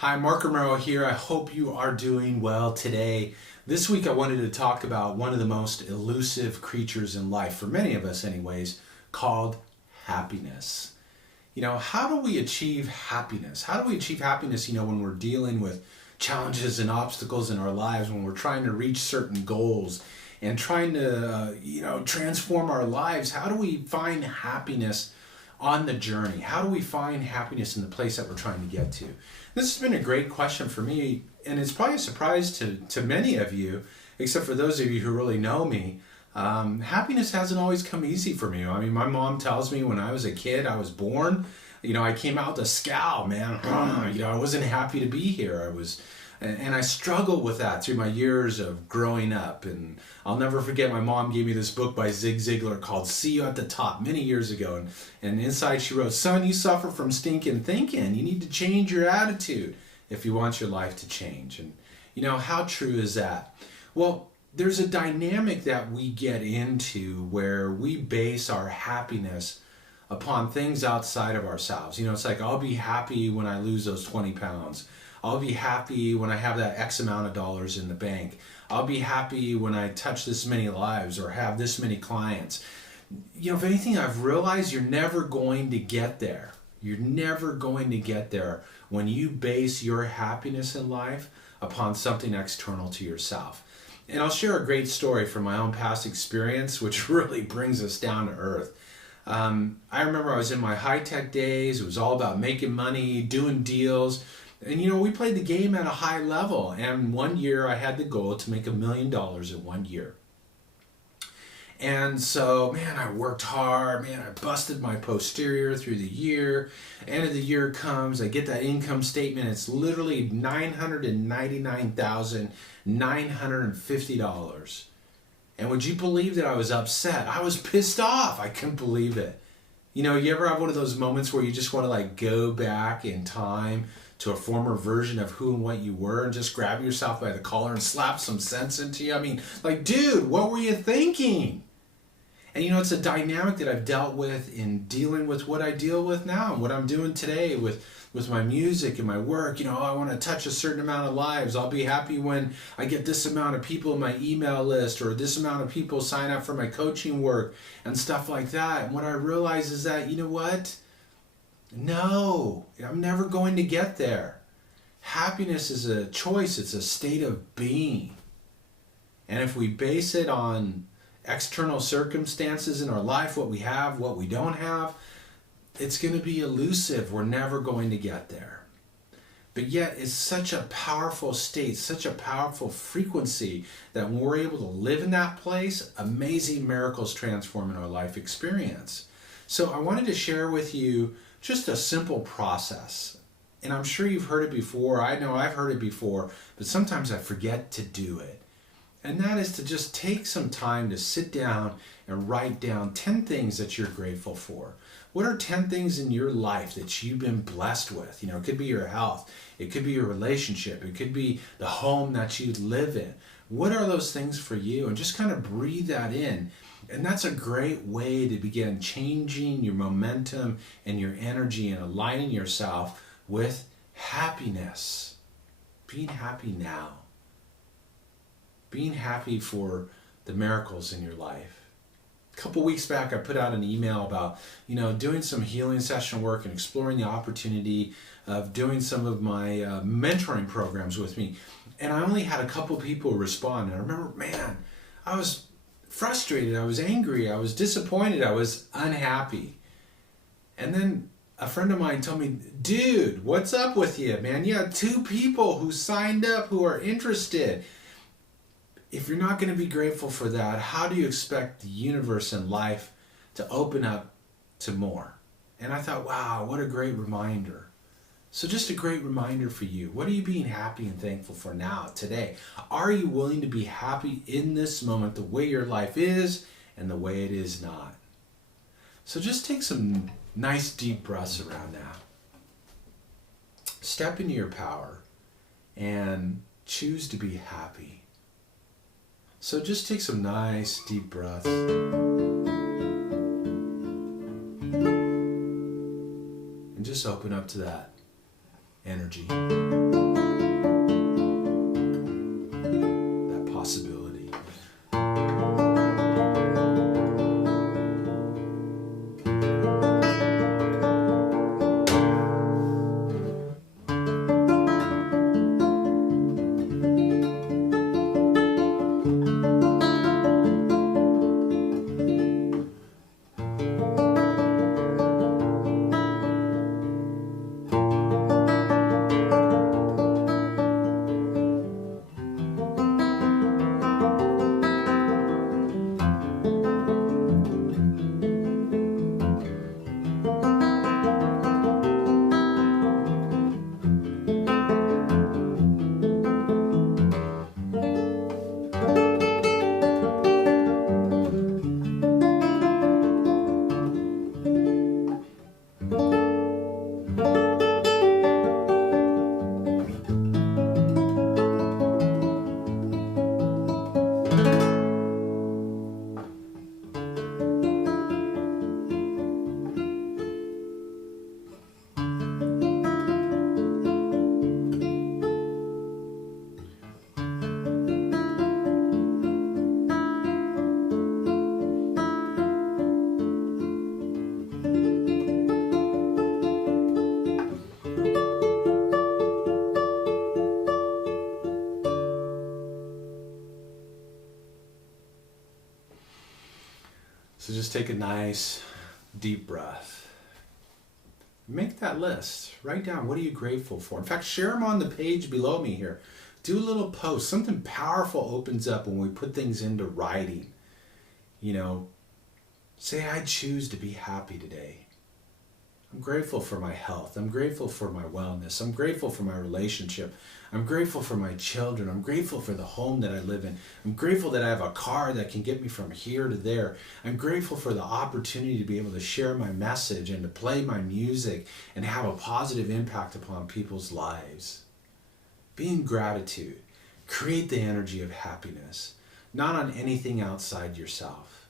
Hi, Mark Romero here. I hope you are doing well today. This week I wanted to talk about one of the most elusive creatures in life, for many of us anyways, called happiness. How do we achieve happiness? How do we achieve happiness, when we're dealing with challenges and obstacles in our lives, when we're trying to reach certain goals and trying to, transform our lives? How do we find happiness on the journey? How do we find happiness in the place that we're trying to get to? This has been a great question for me, and it's probably a surprise to many of you, except for those of you who really know me. Happiness hasn't always come easy for me. I mean, my mom tells me when I was a kid, I was born, I came out to scowl, man. I wasn't happy to be here. And I struggled with that through my years of growing up. And I'll never forget, my mom gave me this book by Zig Ziglar called See You at the Top many years ago. And inside she wrote, son, you suffer from stinking thinking. You need to change your attitude if you want your life to change. And how true is that? Well, there's a dynamic that we get into where we base our happiness upon things outside of ourselves. It's like, I'll be happy when I lose those 20 pounds. I'll be happy when I have that X amount of dollars in the bank. I'll be happy when I touch this many lives or have this many clients. If anything, I've realized you're never going to get there. You're never going to get there when you base your happiness in life upon something external to yourself. And I'll share a great story from my own past experience, which really brings us down to earth. I remember I was in my high-tech days. It was all about making money, doing deals. And we played the game at a high level. And one year I had the goal to make $1 million in 1 year. And so, man, I worked hard. Man, I busted my posterior through the year. End of the year comes. I get that income statement. It's literally $999,950. And would you believe that I was upset? I was pissed off. I couldn't believe it. You ever have one of those moments where you just want to go back in time to a former version of who and what you were and just grab yourself by the collar and slap some sense into you? I mean, dude, what were you thinking? And it's a dynamic that I've dealt with in dealing with what I deal with now and what I'm doing today with my music and my work. I want to touch a certain amount of lives. I'll be happy when I get this amount of people in my email list or this amount of people sign up for my coaching work and stuff like that. And what I realize is that, what? No, I'm never going to get there. Happiness is a choice. It's a state of being. And if we base it on external circumstances in our life, what we have, what we don't have, it's going to be elusive. We're never going to get there. But yet it's such a powerful state, such a powerful frequency that when we're able to live in that place, amazing miracles transform in our life experience. So I wanted to share with you just a simple process. And I'm sure you've heard it before. I know I've heard it before, but sometimes I forget to do it. And that is to just take some time to sit down and write down 10 things that you're grateful for. What are 10 things in your life that you've been blessed with? It could be your health. It could be your relationship. It could be the home that you live in. What are those things for you? And just kind of breathe that in. And that's a great way to begin changing your momentum and your energy and aligning yourself with happiness. Being happy now. Being happy for the miracles in your life. A couple weeks back, I put out an email about, doing some healing session work and exploring the opportunity of doing some of my mentoring programs with me. And I only had a couple people respond. And I remember, man, I was frustrated. I was angry. I was disappointed. I was unhappy. And then a friend of mine told me, dude, what's up with you, man? You have 2 people who signed up who are interested. If you're not going to be grateful for that, how do you expect the universe and life to open up to more? And I thought, wow, what a great reminder. So just a great reminder for you. What are you being happy and thankful for now, today? Are you willing to be happy in this moment, the way your life is and the way it is not? So just take some nice deep breaths around that. Step into your power and choose to be happy. So just take some nice deep breaths. And just open up to that energy. take a nice deep breath. Make that list. Write down, what are you grateful for? In fact, share them on the page below me here. Do a little post. Something powerful opens up when we put things into writing. You know, say, I choose to be happy today. I'm grateful for my health. I'm grateful for my wellness. I'm grateful for my relationship. I'm grateful for my children. I'm grateful for the home that I live in. I'm grateful that I have a car that can get me from here to there. I'm grateful for the opportunity to be able to share my message and to play my music and have a positive impact upon people's lives. Be in gratitude. Create the energy of happiness, not on anything outside yourself,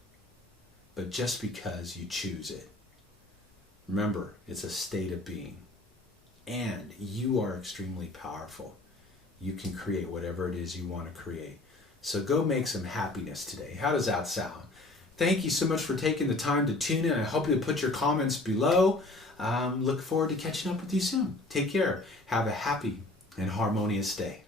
but just because you choose it. Remember, it's a state of being, and you are extremely powerful. You can create whatever it is you want to create. So go make some happiness today. How does that sound? Thank you so much for taking the time to tune in. I hope you'll put your comments below. Look forward to catching up with you soon. Take care. Have a happy and harmonious day.